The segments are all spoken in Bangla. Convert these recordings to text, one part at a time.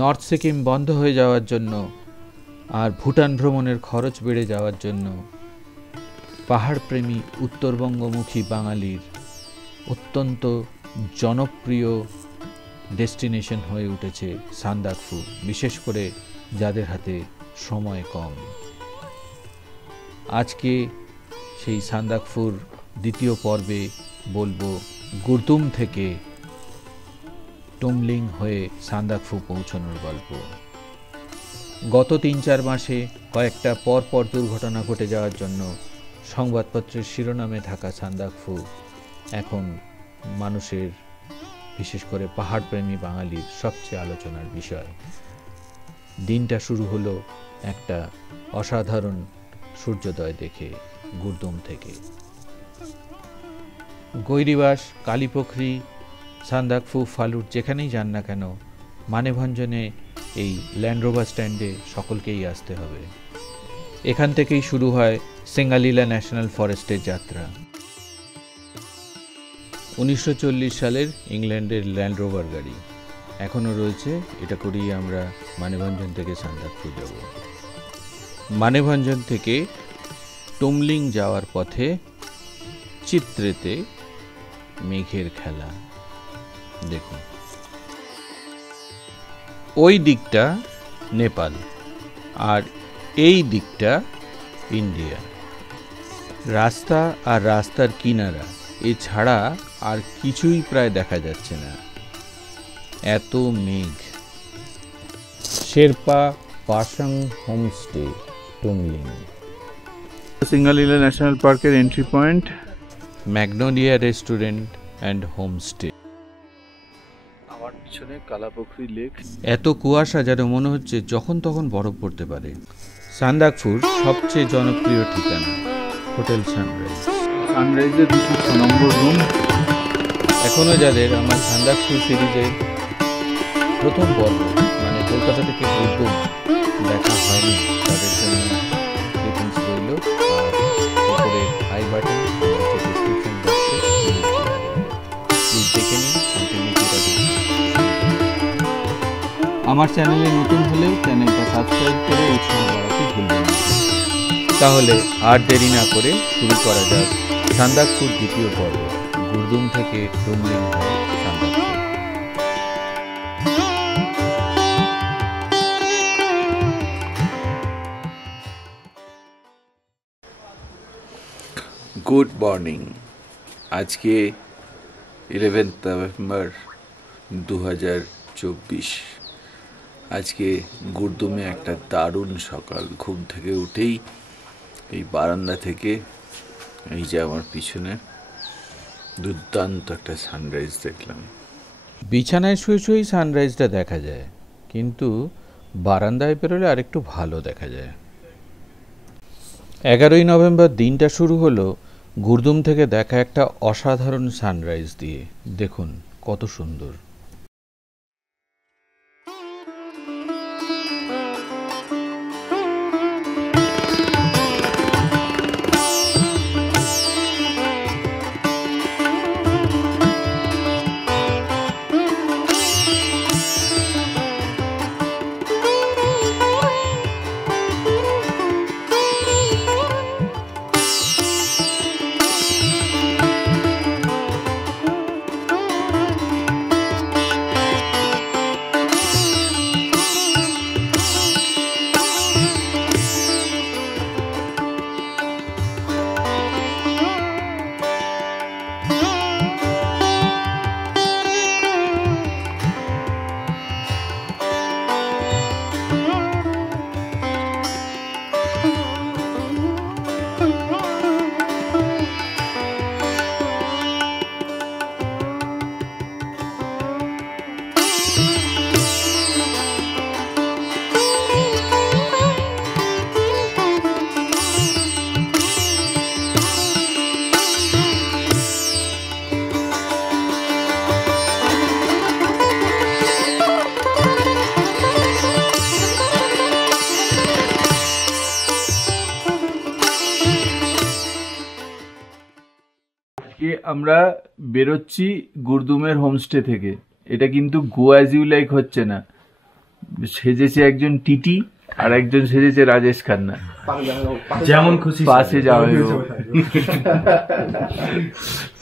নর্থ সিকিম বন্ধ হয়ে যাওয়ার জন্য আর ভুটান ভ্রমণের খরচ বেড়ে যাওয়ার জন্য পাহাড়প্রেমী উত্তরবঙ্গমুখী বাঙালির অত্যন্ত জনপ্রিয় ডেস্টিনেশন হয়ে উঠেছে সান্দাকফু, বিশেষ করে যাদের হাতে সময় কম। আজকে সেই সান্দাকফুর দ্বিতীয় পর্বে বলবো গুরদুম থেকে টুমলিং হয়ে সান্দাকফু পৌঁছানোর গল্প। গত ৩-৪ মাসে কয়েকটা পরপর দুর্ঘটনা ঘটে যাওয়ার জন্য সংবাদপত্রের শিরোনামে থাকা সান্দাকফু এখন মানুষের, বিশেষ করে পাহাড়প্রেমী বাঙালির সবচেয়ে আলোচনার বিষয়। দিনটা শুরু হলো একটা অসাধারণ সূর্যোদয় দেখে গুরদুম থেকে। গৈরিবাস, কালীপোখরি, সান্দাকফু, ফালুট যেখানেই যান না কেন, মানেভঞ্জনে এই ল্যান্ড রোভার স্ট্যান্ডে সকলকেই আসতে হবে। এখান থেকেই শুরু হয় সিঙ্গালিলা ন্যাশনাল ফরেস্টের যাত্রা। 1940 সালের ইংল্যান্ডের ল্যান্ড রোভার গাড়ি এখনও রয়েছে। এটা করেই আমরা মানেভঞ্জন থেকে সান্দাকফু যাব। মানেভঞ্জন থেকে টুমলিং যাওয়ার পথে চিত্রেতে মেঘের খেলা দেখুন। ওই দিকটা নেপাল আর এই দিকটা ইন্ডিয়া। রাস্তা আর রাস্তার কিনারা এছাড়া আর কিছুই প্রায় দেখা যাচ্ছে না, এত মেঘ। শেরপা পাসাং হোমস্টে, টুমলিং। সিঙ্গালিলা ন্যাশনাল পার্কের entry point, magnolia restaurant and homestay. আমার পিছনে কালাপোখরি লেক। এত কুয়াশা যেন মনে হচ্ছে যখন তখন বরফ পড়তে পারে। সান্দাকফুর সবচেয়ে জনপ্রিয় ঠিকানা হোটেল সানরাইজ। সানরাইজের 206 নম্বর রুম। এখনও যাদের আমার সান্দাকফু সিরিজের প্রথম পর্ব, মানে কলকাতা থেকে গুরদুম দেখা হয়নি, তাদের জন্য ক্লিপিংস রইল। আর উপরে আই বাটন, ডিসক্রিপশন বক্সে প্লিজ দেখে নিন। কন্টিনিউটিটা দেখুন। আমার চ্যানেলে নতুন হলে চ্যানেলটা সাবস্ক্রাইব করে উৎসাহ বাড়াতে ভুলবেন না। তাহলে আর দেরি না করে শুরু করা যাক সান্দাকফুর দ্বিতীয় পর্ব, গুরদুম থেকে টুমলিং হয়ে সান্দাকফু। Good morning. আজকে 11 নভেম্বর 2024। আজকে গুরদুমে একটা দারুণ সকাল। ঘুম থেকে উঠেই এই বারান্দা থেকে এই যে আমার পিছনে দুর্দান্ত একটা সানরাইজ দেখলাম। বিছানায় শুয়ে শুয়েই সানরাইজটা দেখা যায়, কিন্তু বারান্দায় বেরোলে আরেকটু ভালো দেখা যায়। 11ই নভেম্বর দিনটা শুরু হলো গুরদুম থেকে দেখা একটা অসাধারণ সানরাইজ দিয়ে। দেখুন কত সুন্দর। আমরা বেরোচ্ছি গুরদুমের হোমস্টে থেকে। এটা কিন্তু গো অ্যাজ ইউ লাইক হচ্ছে না, সেজেছে একজন টিটি আর একজন সেজেছে রাজেশ খান্না, যেমন খুশি পাশে যাবে।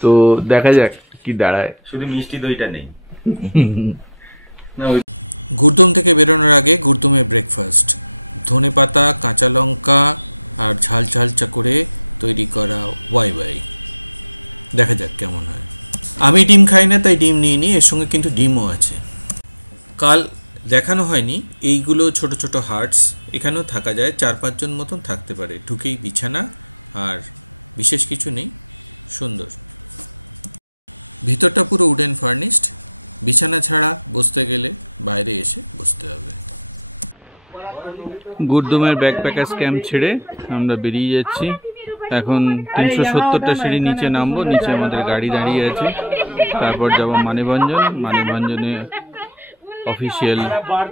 তো দেখা যাক কি দাঁড়ায়। শুধু মিষ্টি দইটা নেই। গুরদুম থেকে বেরোনোর আগে গুরদুমে ব্রেকফাস্ট, ধনেপাতা, কাঁচা লঙ্কা আর ঝাল ঝালচা করে তৈরি করা ওয়াই ওয়াই। দেখা যাক কেমন হয়। আমি ডিম খাই না, তাই ডিম নিয়ে নিই, এর সঙ্গে কিন্তু ডিমও আছে। কাল দেখানো হয়নি, এইগুলো ছোট ছোট হার্টস, এখানেও থাকা যায়, 4-5 জন মতন থাকতে পারে। ঢুকেই বিছানা, আর বিশেষ কিছু নেই, সুন্দর। ভিতরটা পুরো উডেন ফার্নিশড, বিছানা ছাড়া বসতে গেলে বাইরে এসে বসতে হবে। গুরদুমের ব্যাকপ্যাকার্স ক্যাম্প ছেড়ে আমরা বেরিয়ে যাচ্ছি। এখন 370টা সিঁড়ি নিচে নামবো, নিচে আমাদের গাড়ি দাঁড়িয়ে আছে। তারপর যাব মানেভঞ্জন, মানেভঞ্জনে অফিসিয়াল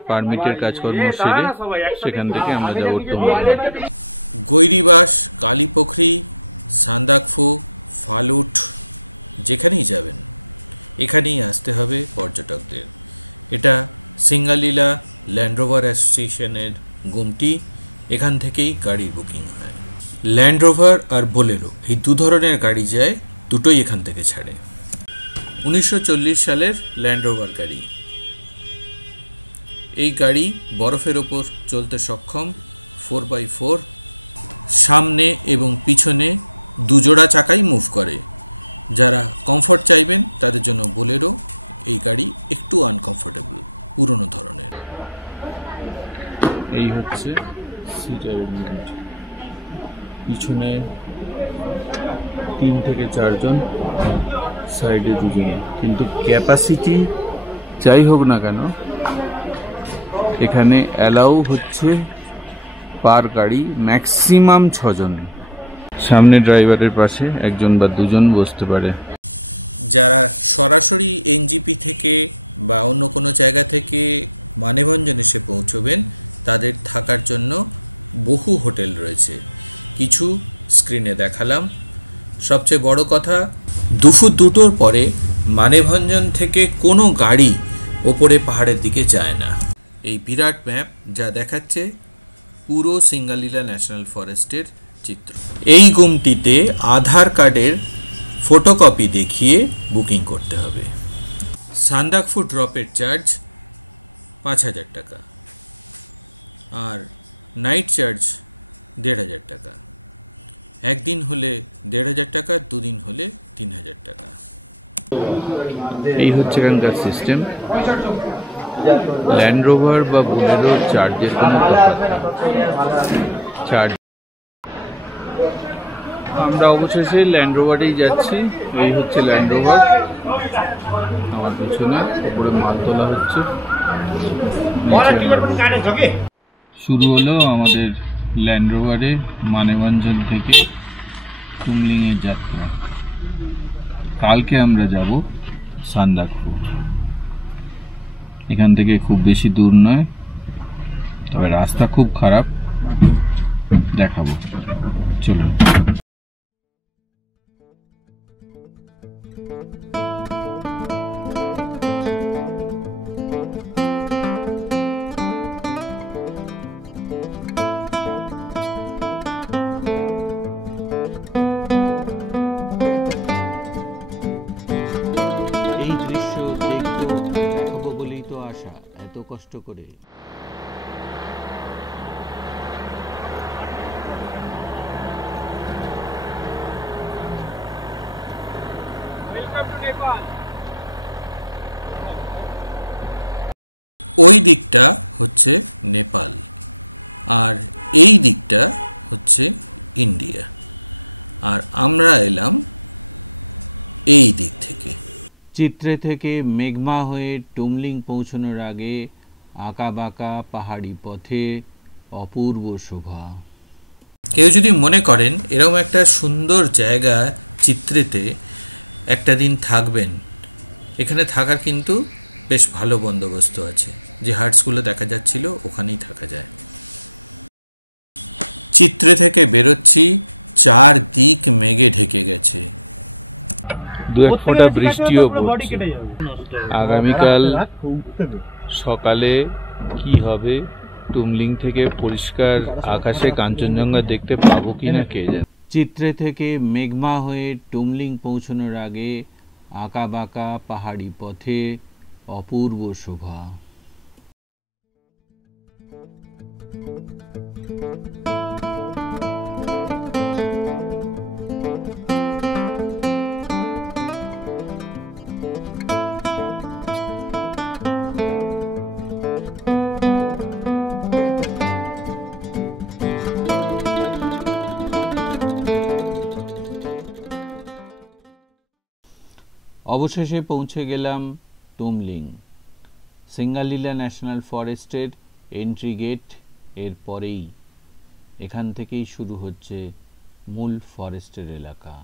পারমিটের কাজকর্ম সেরে সেখান থেকে আমরা যাবো টুমলিং। গৈরিবাস, কালীপুখরি, সান্দাকফু, ফালুট, যেখানেই যাবেন এখানেই আসতে হবে পর্যটকদের। এটা সিঙ্গালীলা ল্যান্ড রোভার অ্যাসোসিয়েশনের গুমটি, এখান থেকেই গাড়ির বুকিং হয়। ল্যান্ড রোভার আর বোলেরো এই দু ধরনের গাড়ি যায়, দুটোই এখান থেকে ছাড়ে। 1940 সালের ল্যান্ড রোভার গাড়ি। এই গাড়ি বরফের ওপর চলতে সক্ষম, 4x4, সামনে এবং পিছনে দুজোড়া চাকাই মুভ করে। যারা কমফর্ট চাইবেন তাদের জন্য বোলেরো। এই গাড়ি একটু আনকমফোর্টেবল, পুরনো ধরনের। এই হচ্ছে সিট অ্যারেঞ্জমেন্ট, পিছনে 3 থেকে 4 জন, সাইডে 2 জন। কিন্তু ক্যাপাসিটি যাই হোক না কেন এখানে অ্যালাউ হচ্ছে পার গাড়ি ম্যাক্সিমাম 6 জন। সামনে ড্রাইভারের পাশে 1 জন বা 2 জন বসতে পারে। যারা সরাসরি এনজিপি থেকে বা অন্য কোনো জায়গা থেকে মানেভঞ্জন এসে পৌঁছবেন, তাদের থাকার জন্য বহু হোটেল রয়েছে। কিছু স্ক্রিনে দেখালাম। সবচেয়ে বড় কথা, দুপুর 2টোর পরে মানেভঞ্জন থেকে কোনো গাড়ি ওপরে পাহাড়ের দিকে যায় না। এই বিরাট ম্যাপ যা দেখাচ্ছে পুরো সিঙ্গালীলা ন্যাশনাল ফরেস্টের চিত্র। এই গুমটিতে আধার কার্ডের ফটোকপি দেখিয়ে বুকিং করতে হবে। সান্দাকফু ড্রপের চার্জ 5000 টাকা, আর নাইট চার্জ 1500 টাকা। একদিন হলে 1500 টাকা, 2 দিন হলে 3000 টাকা। এই হচ্ছে এখানকার সিস্টেম। ল্যান্ড রোভার বা বোলেরো চার্জের কোনো চার্জ। আমরা অবশেষে ল্যান্ড রোভারেই যাচ্ছি। এই হচ্ছে ল্যান্ড রোভার, আমার পিছনে উপরে মাল তোলা হচ্ছে। শুরু হলো আমাদের ল্যান্ড রোভারে মানেভঞ্জন থেকে টুমলিংয়ের যাত্রা। কালকে আমরা যাব সান্দাকফু। এখান থেকে খুব বেশি দূর নয়, তবে রাস্তা খুব খারাপ, দেখাবো, চলুন। এই দৃশ্য দেখতে দেখাবো বলেই তো আসা, এত কষ্ট করে। ওই দিকটা হচ্ছে নেপাল, আর এই দিকটা হচ্ছে ইন্ডিয়া, আর আমরা এলাম এই দিক থেকে। চিত্রে থেকে মেঘমা হয়ে টুমলিং পৌঁছানোর আগে আঁকাবাঁকা পাহাড়ি পথে অপূর্ব শোভা। কেউ যদি মনে করেন এরকম একটা সুন্দর জায়গা চিত্রেতে একটা দিন থাকবেন, এখানে থাকার কিন্তু বেশ ভালো বন্দোবস্ত আছে। যে হাটসগুলো দেখা যাচ্ছিল ওখানেই থাকা যায়। চিত্রে থেকে বেরোচ্ছি, 4 দিক মেঘে ঢেকে গেছে। 2-1 ফোঁটা বৃষ্টিও পড়ছে। আগামীকাল সকালে কি হবে, টুমলিং থেকে পরিষ্কার আকাশে কাঞ্চনজঙ্ঘা দেখতে পাবো কিনা কে জানে। চিত্রে থেকে মেঘমা হয়ে টুমলিং পৌঁছানোর আগে আঁকা বাঁকা পাহাড়ি পথে অপূর্ব শোভা। অবশেষে পৌঁছে গেলাম টুমলিং। সিঙ্গালিলা ন্যাশনাল ফরেস্টের এন্ট্রি গেট এর পরেই, এখান থেকেই শুরু হচ্ছে মূল ফরেস্টের এলাকা।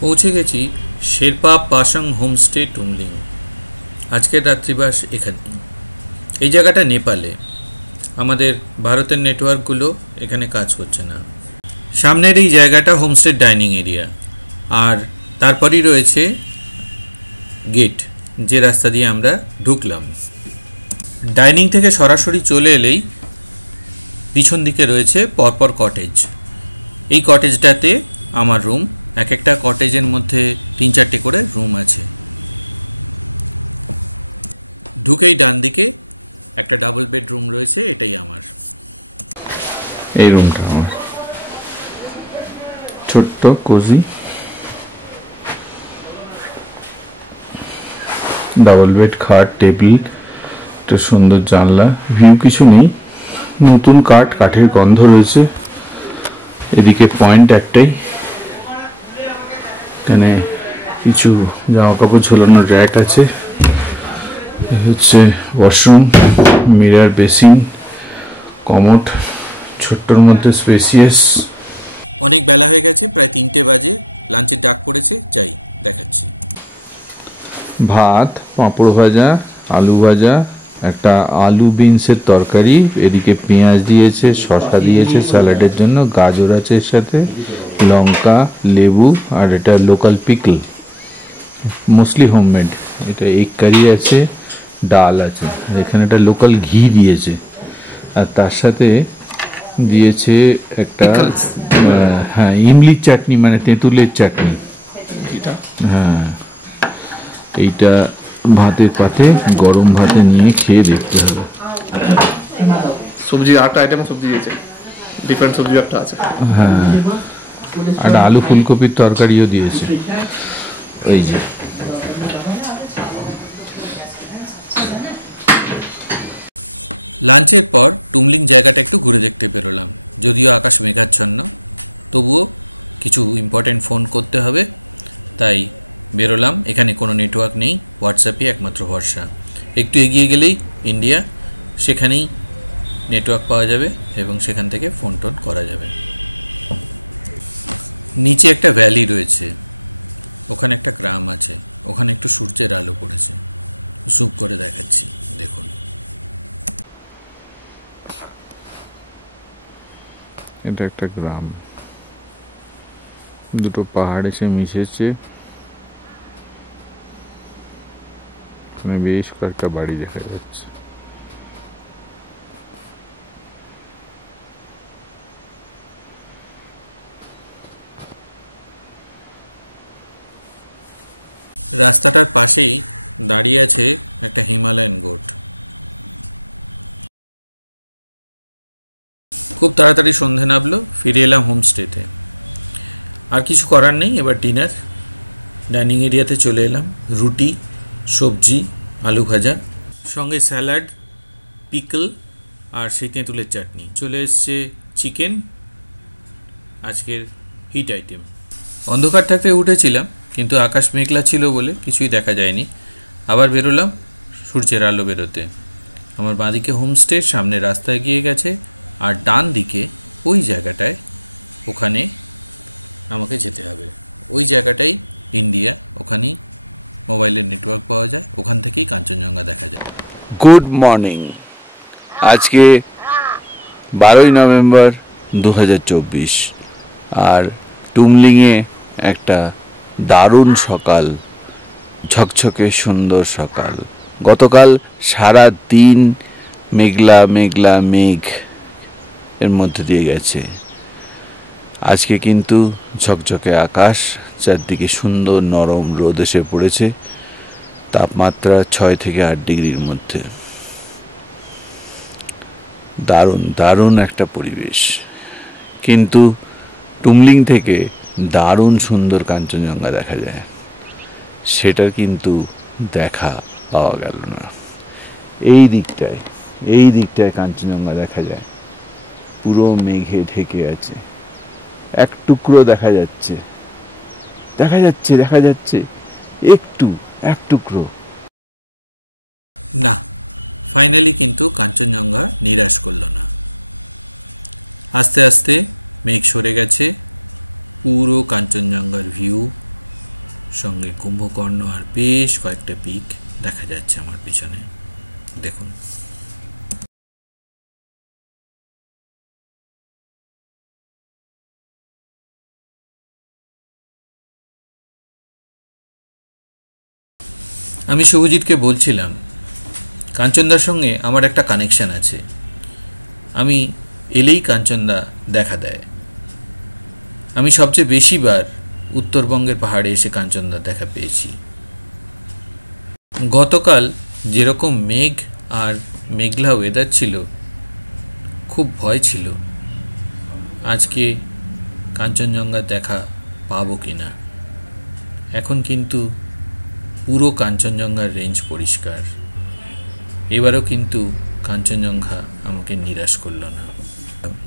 পৌঁছে গেছি শেরপা পাসাং হোমস্টে টুমলিং। আজকের রাত্রিবাস এখানেই। এই জায়গাটা নেপালে, আমাদের ভারতের নেটওয়ার্কগুলো এখানে কাজ করছে না। সামনের এই জায়গাটা হোমস্টে ডাইনিং এরিয়া, আর তারপরই রয়েছে গেট, যে রাস্তা দিয়ে আমরা ঢুকলাম। ডাইনিং থেকে সরাসরি চলে এলেই পিছন দিকে রয়েছে পরপর কটেজ। এই কটেজটাতে আমার রুম, এক একটা কটেজের মধ্যে 3-4টে করে রুম আছে। ঢুকেই ডান দিকে একটা ডাবল বেডরুম রয়েছে, এটাই আমার। এই রুমটা আমার, ছোট্ট কোজি ডাবল বেড, খাট, টেবিল, একটা সুন্দর জানলা। ভিউ কিছু নেই, নতুন কাঠের গন্ধ রয়েছে। এদিকে পয়েন্ট একটাই, এখানে কিছু জামা কাপড় ঝোলানোর র্যাক আছে। হচ্ছে ওয়াশরুম, মিরর, বেসিন, কমোড, ছোট্টর মধ্যে স্পেসিয়াস। অনেক বেলা হয়ে গেছে, প্রায় 3টে বাজে। লাঞ্চের ডাক পড়েছে, যাই দেখাচ্ছি। ভাত, পাঁপড় ভাজা, আলু ভাজা, একটা আলু বিনসের তরকারি, এদিকে পেঁয়াজ দিয়েছে, শসা দিয়েছে স্যালাডের জন্য, গাজর আছে এর সাথে, লঙ্কা, লেবু, আর এটা লোকাল পিকল, মোস্টলি হোমমেড। এটা এগ কারি আছে, ডাল আছে, আর এখানে একটা লোকাল ঘি দিয়েছে, আর তার সাথে দিয়েছে একটা হ্যাঁ ইমলির চাটনি, মানে তেঁতুলের চাটনি। হ্যাঁ, এইটা ভাতের পাতে গরম ভাতে নিয়ে খেয়ে দেখতে হবে। সবজি 8টা আইটেম সবজি দিয়েছে, ডিফারেন্ট সবজি একটা আছে। হ্যাঁ, আর আলু ফুলকপির তরকারিও দিয়েছে। এই যে লাঞ্চের পর টুমলিং জায়গাটা একটু ঘুরে দেখতে বেরোলাম। যদিও আকাশ মেঘাচ্ছন্ন, তবুও কিছু ইম্পর্টেন্ট ফোন করতে হবে, তাই বেরোলাম। এখানে কোনো নেটওয়ার্ক নেই, হোয়াটসঅ্যাপই একমাত্র ভরসা। একটু এগিয়ে গেলেই ইন্ডিয়া, সেখানেই নেটওয়ার্ক পাওয়া যাবে এবং সেখান থেকে ফোন টোন করা যাবে। নিচে একটা ভ্যালি রয়েছে, ওখানে একটা গ্রাম আছে, ওখানে একটু সূর্যের আলো পড়েছে। জুম করে দেখাচ্ছি, দেখুন। এটা একটা গ্রাম, দুটো পাহাড় এসে মিশেছে। এখানে বেশ কয়েকটা বাড়ি দেখা যাচ্ছে। রাস্তাটার পাশেই দাঁড়িয়ে আছে একটা হিমালয়ান গোট। খুব তাড়াতাড়ি সন্ধে নামলো, ফিরে এলাম হোমস্টেতে। আর কিছু করার নেই, এবার ডিনার। ডাইনিং এরিয়াতে চলে এলাম। রুটি, সবজি, আলু ভাজা, সঙ্গে স্যালাড, পিকল, আর সেই তেঁতুলের চাটনি। চলে এসছে চিকেন, আজকের হিট আইটেম। অন্ধকার থাকতে উঠেছিলাম, কিন্তু আকাশ মেঘলা ছিল বলে কিছুই দেখা যায়নি। আবার বেরোলাম সূর্যের আলো বেরোতে। আমার বাঁদিকে হোমস্টে, সামনে রাস্তা এগিয়ে গেছে, আর ডান দিকে ওই জায়গাটায়, ওখানে আমাকে যেতে হবে। ওই জায়গাটাই ইন্ডিয়া, ওখানেই মোবাইলের নেটওয়ার্ক পাওয়া যায়, ওখান থেকেই কাঞ্চনজঙ্ঘা দেখা যায়। Good morning. আজকে 12ই নভেম্বর 2024, আর টুমলিংয়ে একটা দারুণ সকাল। ঝকঝকে সুন্দর সকাল। গতকাল সারা দিন মেঘলা মেঘলা মেঘ এর মধ্যে দিয়ে গেছে। আজকে কিন্তু ঝকঝকে আকাশ, চারদিকে সুন্দর নরম রোদ এসে পড়েছে। তাপমাত্রা 6 থেকে 8 ডিগ্রির মধ্যে। দারুণ দারুণ একটা পরিবেশ। কিন্তু টুমলিং থেকে দারুণ সুন্দর কাঞ্চনজঙ্ঘা দেখা যায়, সেটা কিন্তু দেখা পাওয়া গেল না। এই দিকটায় কাঞ্চনজঙ্ঘা দেখা যায়, পুরো মেঘে ঢেকে আছে। এক টুকরো দেখা যাচ্ছে এক টুকরো। না, ফাইনালি কিন্তু কাঞ্চনজঙ্ঘা নিরাশ করল না। আস্তে আস্তে মেঘ সরে গেছে, পুরো কাঞ্চনজঙ্ঘার ভিউ সঙ্গে কুম্ভকর্ণ আর বেশ কয়েকটা পিক দেখা যাচ্ছে আমার পিছনে। দেখুন, আমি শুভজিৎকে বলছিলাম কাঞ্চনদার সঙ্গে আমার একটা কানেকশান আছে। আমি এলেই কাঞ্চনদা দেখা দেয়। আমি সবচেয়ে বেশিবার উত্তরবঙ্গের পাহাড়ে এসে কাঞ্চনদার দেখা পেয়েছি। গতকাল যেরকম মেঘ আর মেঘলা ওয়েদার ছিল, খুব ভয় ছিল আজকে কাঞ্চনজঙ্ঘা দেখা পাবো কি না। এখন কিন্তু পুরো কাঞ্চনজঙ্ঘার রেঞ্জ পরিষ্কার। এবারও কিন্তু কাঞ্চনজঙ্ঘা আমাকে নিরাশ করল না।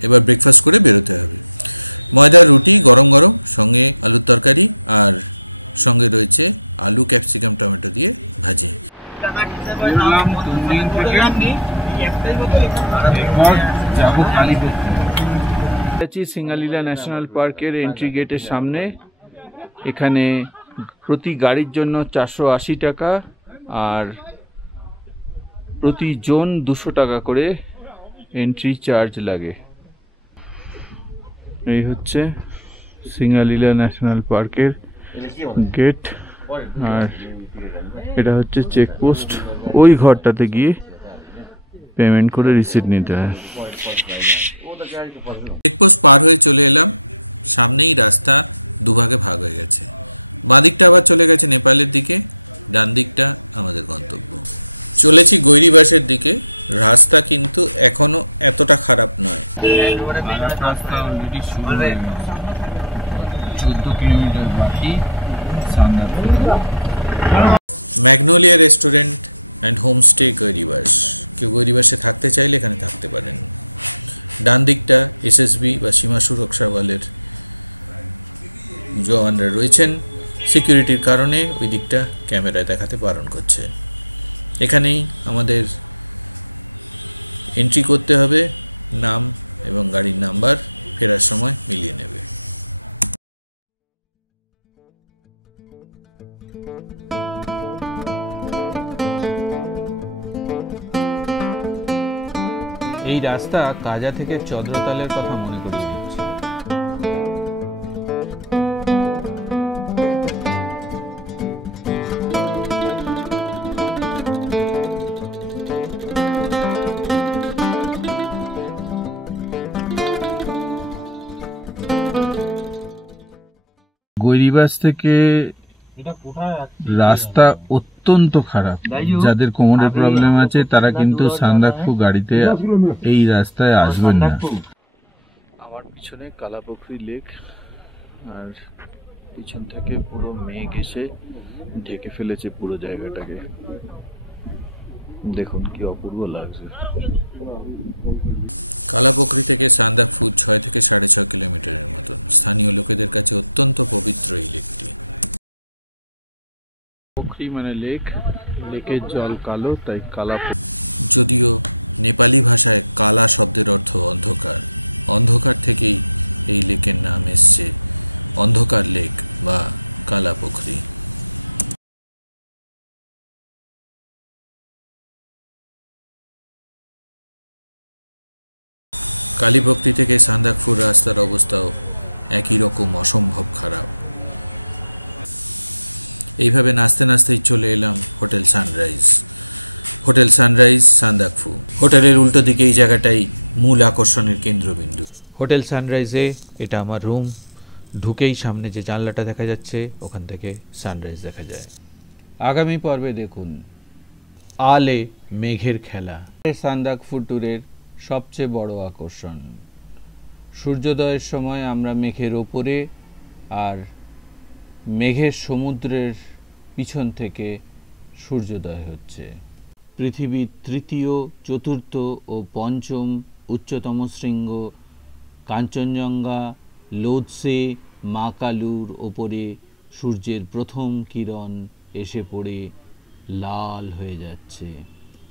এবার ব্রেকফাস্ট করে বেরোতে হবে। ময়দার রুটি গরম গরম, সঙ্গে আলুর তরকারি, আর সঙ্গে রয়েছে আলু ক্যাপসিকাম টমেটো দিয়ে ভাজি। সিঙ্গালীলা ন্যাশনাল পার্কের এন্ট্রি গেটের সামনে। এখানে প্রতি গাড়ির জন্য 480 টাকা আর প্রতি জন 200 টাকা করে এন্ট্রি চার্জ লাগে। এই হচ্ছে সিঙ্গালীলা ন্যাশনাল পার্কের গেট, আর এটা হচ্ছে চেকপোস্ট। ওই ঘরটাতে গিয়ে পেমেন্ট করে রিসিপ্ট নিতে হয়। চেকপোস্ট পার হয়ে চলে এলাম। সামনেই রাস্তা দুভাগে ভাগ হয়ে গেছে। বাঁ দিকটা আবার চলে গেছে নেপালের দিকে, ডান দিকটা আমাদের গন্তব্য। চলেছি গৈরিবাসের দিকে। রাস্তা কিন্তু এখনো এতটা খারাপ নয়। 14 কিলোমিটার বাকি Sandakphu. Magnolia restaurant and homestay Gairibas. কেউ গৈরিবাসে থাকতে চাইলে এখানে থাকতে পারেন। ডান দিকটা এসএসবি বা সীমা সুরক্ষা বলের জওয়ানরা রয়েছেন। সিকিউরিটির কারণে ওই দিকটা ক্যামেরায় দেখাতে বারণ করছে। এখানেই আমাদের এন্ট্রি করতে হবে, নাম এবং গাড়ির নাম্বার ফেরার সময় মিলিয়ে নেবে। এই রাস্তা কাজা থেকে চন্দ্রতালের কথা মনে করিয়ে দিচ্ছে। গৈরিবাস থেকে রাস্তা অত্যন্ত খারাপ। যাদের কোমরের প্রবলেম আছে তারা কিন্তু সান্দাকফু গাড়িতে এই রাস্তায় আসবেন না। আমার পিছনে কালাপোখরি লেক, আর পিছন থেকে পুরো মেঘ এসে ঢেকে ফেলেছে পুরো জায়গাটাকে। দেখুন কি অপূর্ব লাগছে। কালাপোখরি থেকে সান্দাকফু 6 থেকে 6.5 কিলোমিটারের মতন। স্থানীয় লোকেদের কাছে অত্যন্ত পবিত্র এই লেকটি। পোখরি মানে লেক, লেকের জল কালো, তাই কালা। যদিও নেপালি ভাষায় কালা শব্দের অর্থ অন্ধকার। অন্ধকার থেকেই এই লেকের নাম এসছে অন্ধকার লেক বা কালাপোখরি। কালীপোখরি থেকে সান্দাকফুর রাস্তার অবস্থাও একই রকম অসম্ভব খারাপ। এইভাবে নাচতে নাচতেই চলে এলাম hotel sunrise. Hotel sunrise Sandakphu. হোটেলের উল্টো দিকে এই জায়গাটাই মূল আকর্ষণের কেন্দ্রবিন্দু। হোটেল সানরাইজে এটা আমার রুম। ঢুকেই সামনে যে জানলাটা দেখা যাচ্ছে ওখান থেকে সানরাইজ দেখা যায়। আগামী পর্বে দেখুন আলে মেঘের খেলা। সান্দাকফু ট্যুরের সবচেয়ে বড় আকর্ষণ। সূর্যোদয়ের সময় আমরা মেঘের ওপরে, আর মেঘের সমুদ্রের পিছন থেকে সূর্যোদয় হচ্ছে। পৃথিবীর তৃতীয়, চতুর্থ ও পঞ্চম উচ্চতম শৃঙ্গ কাঞ্চনজঙ্ঘা লোৎসে মাকালুর ওপরে সূর্যের প্রথম কিরণ এসে পড়ে লাল হয়ে যাচ্ছে।